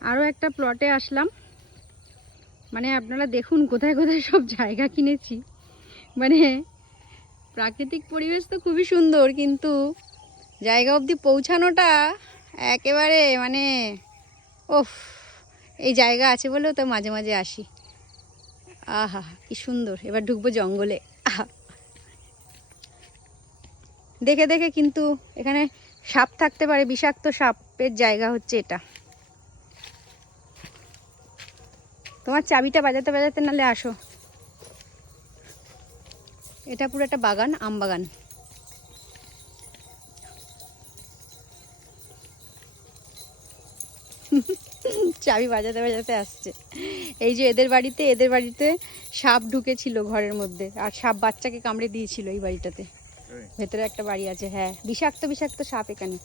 আরও একটা প্লটে আসলাম। মানে আপনারা দেখুন কোথায় কোথায় সব জায়গা কিনেছি। মানে প্রাকৃতিক পরিবেশ তো খুবই সুন্দর, কিন্তু জায়গা অবধি পৌঁছানোটা একেবারে মানে ওফ। এই জায়গা আছে বলেও তো মাঝে মাঝে আসি। আহা কি সুন্দর। এবার ঢুকবো জঙ্গলে। আহা, দেখে দেখে কিন্তু এখানে সাপ থাকতে পারে, বিষাক্ত সাপের জায়গা হচ্ছে এটা। তোমার চাবিটা বাজাতে বাজাতে নালে আসো। এটা পুরো একটা বাগান, আম বাগান। চাবি বাজাতে বাজাতে আসছে। এই যে এদের বাড়িতে সাপ ঢুকেছিল ঘরের মধ্যে, আর সাপ বাচ্চাকে কামড়ে দিয়েছিল এই বাড়িটাতে। ভেতরে একটা বাড়ি আছে, হ্যাঁ, বিষাক্ত বিষাক্ত সাপ এখানে।